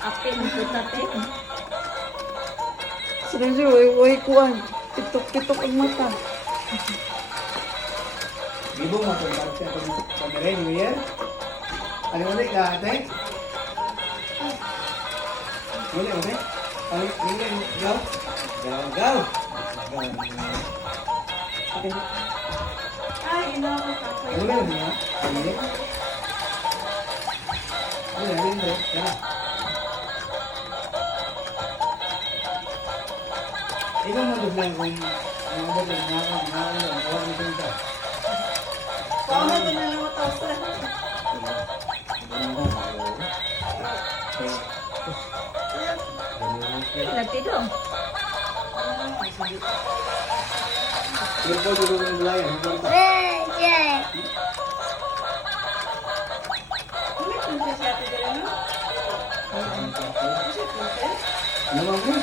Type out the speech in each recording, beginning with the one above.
Apin ko tate. Seryoso, way kuan. Pitok-pitok ang mata. Ibu mau kontak pemberi New Year. Ada mana ka ate? Boleh ate? Kalau ini go. Go. Okay. Ay, ino. Boleh ni ya? Ini. Boleh ini. Ya. Ikaw mo gusto lang kung mga ba na ito. Paano ko na lang matawasan? Lati dong. Sirko dulu ng layan. Ano yung princess natin dala, no? Ano mo?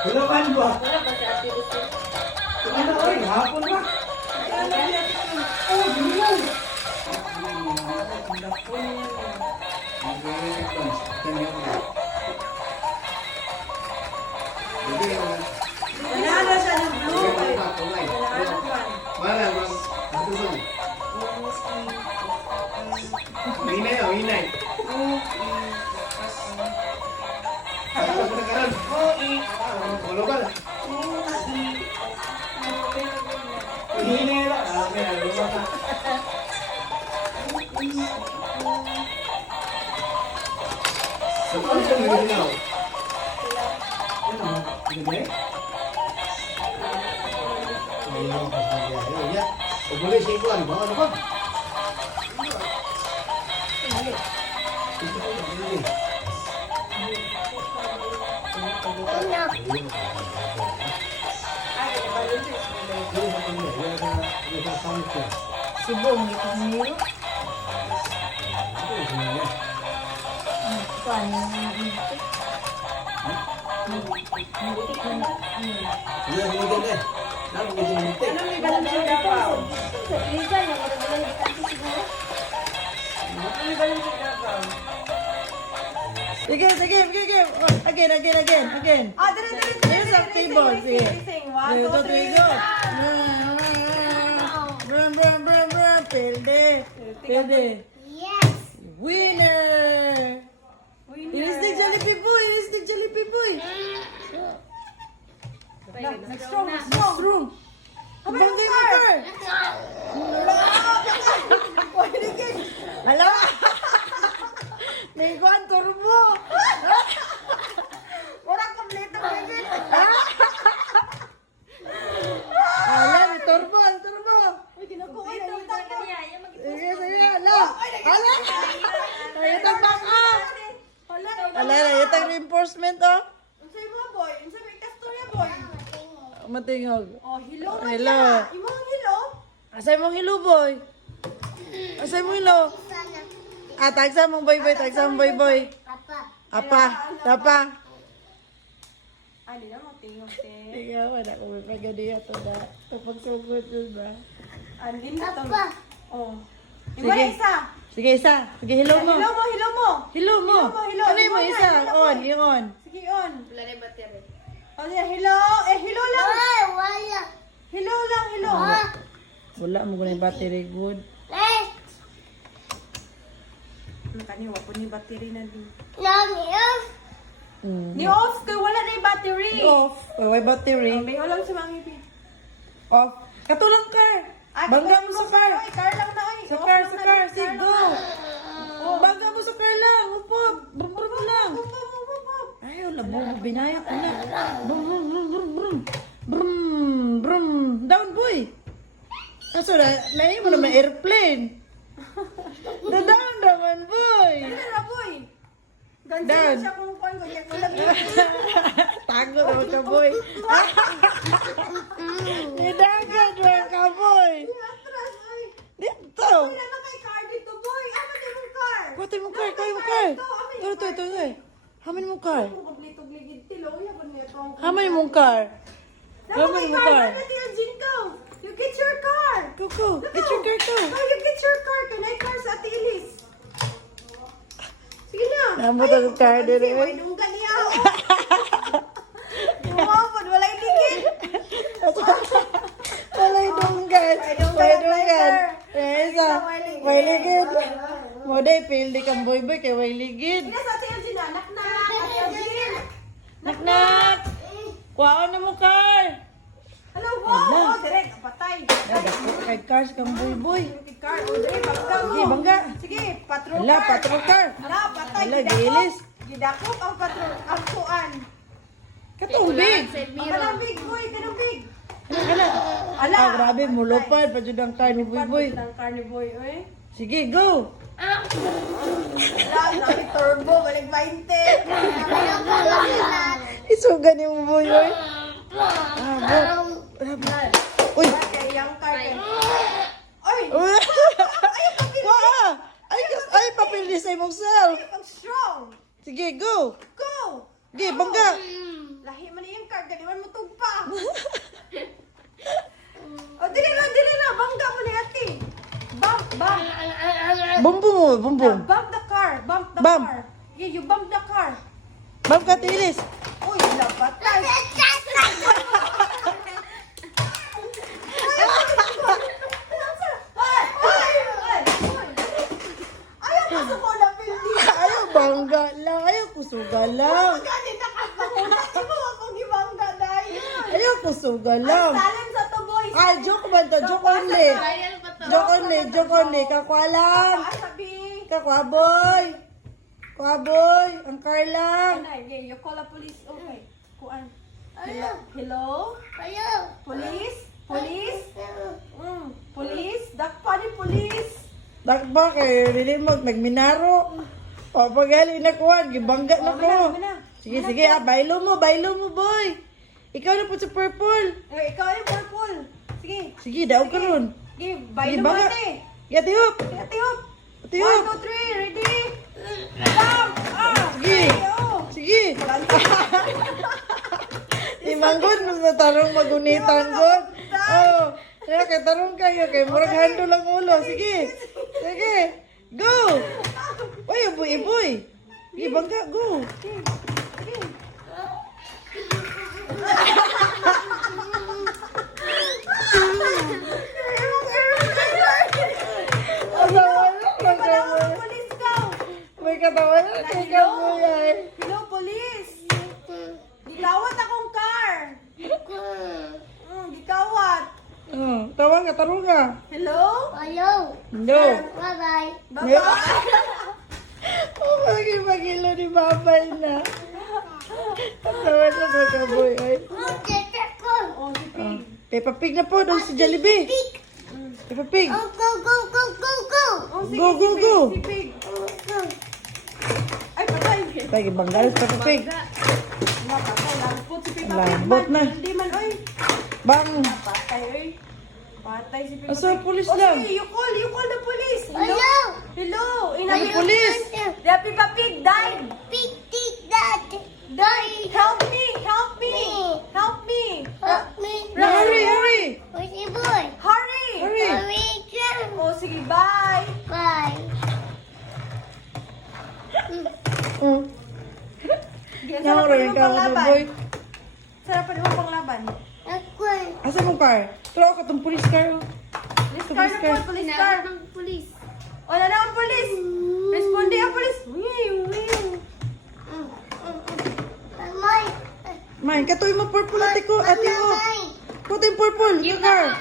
Wala kan ba? Wala ba si Ate Lucy? Ano oy, hapon ba? Oh, dulu. Nanalo siya ng blue. Nanalo man. Mana bang? Satu bang. Hinay oh, hinay. Apa kedengaran? Kalau kan? Hinay lah. Oke, lupa. Sekarang kita lagi tahu. Ini ya. Boleh sih keluar bawah apa? Si Bong, ito niyo. Kuan ito. Ano may balang siya dapaw? Lisan yung mga dikasih siguro. Ano may balang siya dapaw? Sige. Again. Ah, dire. Here's a table. Sige. Sing. 1, 2, 3. Go. Brum. Pwede. Yes. Winner! Inis ni Jollibee Boy! Next room. Mushroom! Bangay mo car! Hala! Naiguan, turbo! Walang kompleto mo yun. Hala, may turbo! Uy, kinukuha na yung tangka. Sige, hala! Tayo tang back up! Hala, tayo tang reinforcement, oh! Unsay mo, boy? Unsay may kastorya, boy? Matingog. Oh, hello man Hello. siya. Imong hello? Asay mong hilo, boy? Asay mong hilo? Tagsa mong boy. Apa? Ano na mo, tingog, te. Ikaw, wala ko may pagadiya to na. Kapag sugod yun ba? Andin na to. Oh. Sige. Iba isa. Sige, isa. Sige, hilo mo. Hello mo. Hilo mo. Hello. Ano yung mo isa? On, yung on. Sige, on. Wala na yung battery. Oh, yeah, hello. Hello lang. Hello lang, hello. Wala mo ko na yung battery good. Ano kaniwa po ni battery na din. Mm. Ni off kay wala na yung battery. Off. Why battery? Oh, may ulang si Mami P. Off. Katulang car. Bangga mo sa car. Ay, car lang na. Ay. Sa Off car. lang na, Sige, car go. lang na. Bangga mo sa car lang. Upo. Brum lang. Bum, bum, bum, bum, bum. Ay, wala mo. Binaya ko na. Brum. Down, boy. Aso na, nahin mo naman airplane. Down naman, boy. Ano na, boy? Gansi Dan. na siya kung kuhan ko. Kaya wala Tago naman ka, boy. Nidagan naman ka, boy. atras, ay. Dito. Ay, na kay car dito, boy. Ano na yung car? Kuha mo car. Ito. Haman mo car. Kung kompleto gligid tilo, yaman niya itong... Haman mo car. Naku, may car. Ano yung Jinko? You get your car. Go. Get your car, go. Oh, you get your car. Kanay car sa Ate Elise. Sige na. Namo ta car dire. May dunggan niya. Wow, walay ligid. Walay dunggan. Walay dunggan. Esa. Walay ligid. Mo day pildi kang boy kay walay ligid. Ina sa Ate Elsie na. Nak. Ate Elsie. Nak. Kuhaan na mo car. Hello, wow. Oh, direct. Patay. Kay cars kang boy. Car. Oh, direct. Bangga mo. Sige, bangga. Sige, patrol Hala, car. patrol car. Hala, patay. Hala, Gidakop. gilis. Gidakop ang patrol. Ang kuan. Katubig. Kanang big boy. Kanang big. Hala. Ala. Ah, grabe, mulupad pa jud ang car ni boy. Ang car ni boy, oy. Sige, go. Wala, sabi turbo, balik 20. Isugan yung boy. Uy. Kaya yung car kay... Oy! Waa! Ay, papilis sa imong self. Ang strong! Sige, go. Go! Sige, bangga. Lahi man yung car, galiwan mo tugpa. O, dili na, bangga mo ni ate. Bump. Bumbong. Bump the car. Bump. Car. Yeah, you bump the car. Bam ka, tilis. Uy, lapatay. Ayaw ko sa kola, Pildi. Ayaw, bangga lang. Ayaw, kusuga lang. Magaling na ka sa kola. Di mo akong ibangga dahil. Ayaw, kusuga lang. Talent sa to, boys. Ay, joke ba ito? Joke only. Joke only. Kakwa lang. Sabi. Kakwa, boy. Kakwa, boy. Ang car lang. Okay, you call a police. Okay. Kuan. Hello? Police? Police? Dakpa ni police. Dakba kay dili mo nagminaro. O pagali na kuan, gibangga na ko. Sige, bailo mo boy. Ikaw na po sa purple. Ikaw yung purple. Sige. Sige, daog ka ron. Give. Sige, Bailo mo bangga. ate. Yati hop. Ate hop. 1, Hop. 2, 3. Ready? Bam! Sige. Oh. Sige. Imanggon mo sa tarong magunitan god. Oh, kaya kay tarong kayo kay murag hando lang ulo. Sige. Go. Oy, boy. Sige, bangga, go. Asawa lang kayo. Police ka. May katawa na kay kabuyan. Hello, police. Gikawat akong car. Gikawat. Oh, tawa ka, tarong ka. Hello? No. Bye-bye. Oh, magilo ni babay na. Tawa na ko kaboy. Ay. Oh, si Pig. Peppa Pig na po, doon si Jollibee. Peppa Pig. Oh, sige, Go, go, go. Si Pig. Ay, patay. Tay, banggalas Peppa Pig. Patay, lambot si Pig. Lambot na. Hindi man, oy. Bang. Patay, oy. Patay si Pig. Asa, pulis Oh, lang. sige, you call the police. Hello? Ay, Inabi pulis. The Peppa Pig died. Help me. Hurry. Hurry. Oh, sige, bye. Oh. Yan, Nang sarap pa rin naman ka na panglaban. boy. Sarap pa naman panglaban. Asa mong car? Pero ako itong police car. Oh. Police car na po, police car. O, na naman, police. Responde ang police. Mine, katoy mo purple ate ko. Ate ko. Kuto yung purple. Yung car.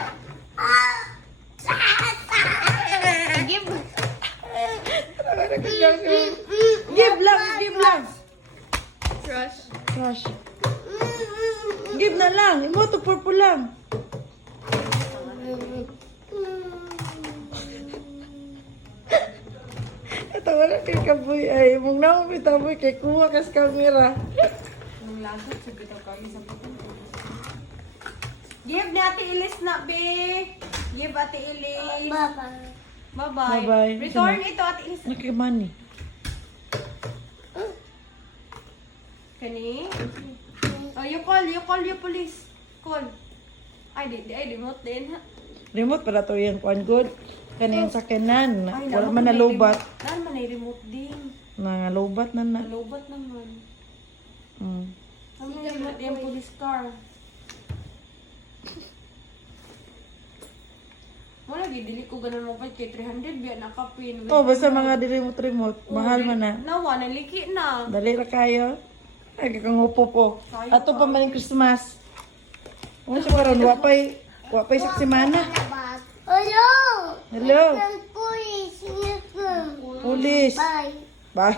Give lang. Crush. Give na lang. Imo to purple lang. Tawa na kay kaboy ay. Mong naman bitaboy kay kuha kas kamera. Give ni Ate Ilis na, be. Give Ate Ilis. Bye-bye. Bye-bye. Return ito, Ate Ilis. Nakimani. Kani? Oh, you call your police. Call. Ay, di remote din, ha? Remote para to yung kuan good. Kaniyang sakinan. Wala man nalubat. Nan man ay remote din. Nangalubat na na. Lobat naman. Mm. Ano yung remote yung police car? Wala, gidili ko ganun mo pa kay 300 biya nakapin. Oh, basta mga remote. Mahal man na. Nawa, naliki na. Dali ra kayo. Ay, kakang upo po. Ato pa maling Christmas. Ano siya karon? Wapay sa semana. Hello! Hello. Police! Police. Bye! Bye.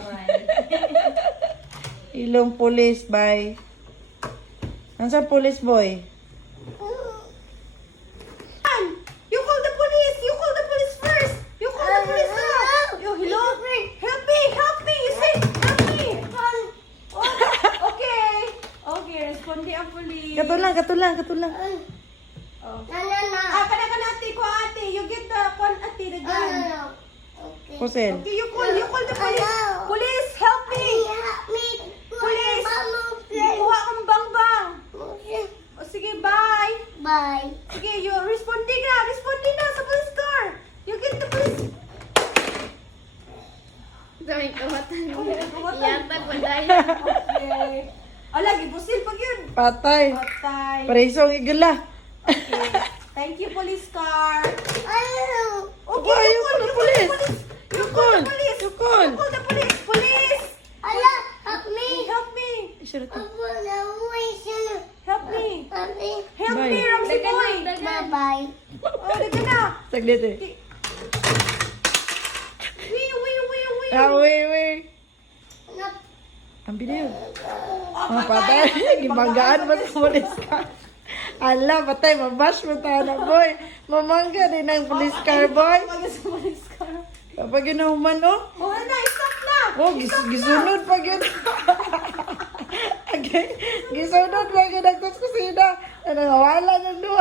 Ilong police, bye. Nasaan police boy? You call the police! You call the police first! You call the police first! You, hello? Help me! Help me! You say, help me! Oh, okay. Okay, respondi ang police. Katulang. Oh. Na. Kana ate ko ate. You get the ate the gun. Okay. Pusil. Okay, you call the police. Hello. Police, help me! Help me! Police! Bye! Kuha akong bangbang. O sige, bye. Bye! Sige, you respondi na sa police car. You get the police. Dami kamatan. Kumatan. Yatag mo dahil. Okay. Lagi busil pag yun. Patay. Patay. Parisong igala. Okay. Thank you, police car. Ano? Okay, Why, you you call call the the police. police. You call the police. You call. You call the police. Police. Ala! Help me! Help me. Ako na uwi siya. Help me. Help me! Help Bye. me, Ramsey boy. Bye-bye! Oh, daga na. Saglit eh. Wee. Wait. Ang video. Ah, patay. Gibanggaan ba sa police car? Ala, patay. Mabash mo tayo na, boy. Mamangga din ang police car, boy. Sa police car. Kapag ginahuman, oh. Oh, na, stop na. Oh, gisunod pa yun. Okay. Gisunod pa yun ang kusina. Nawala ng duha.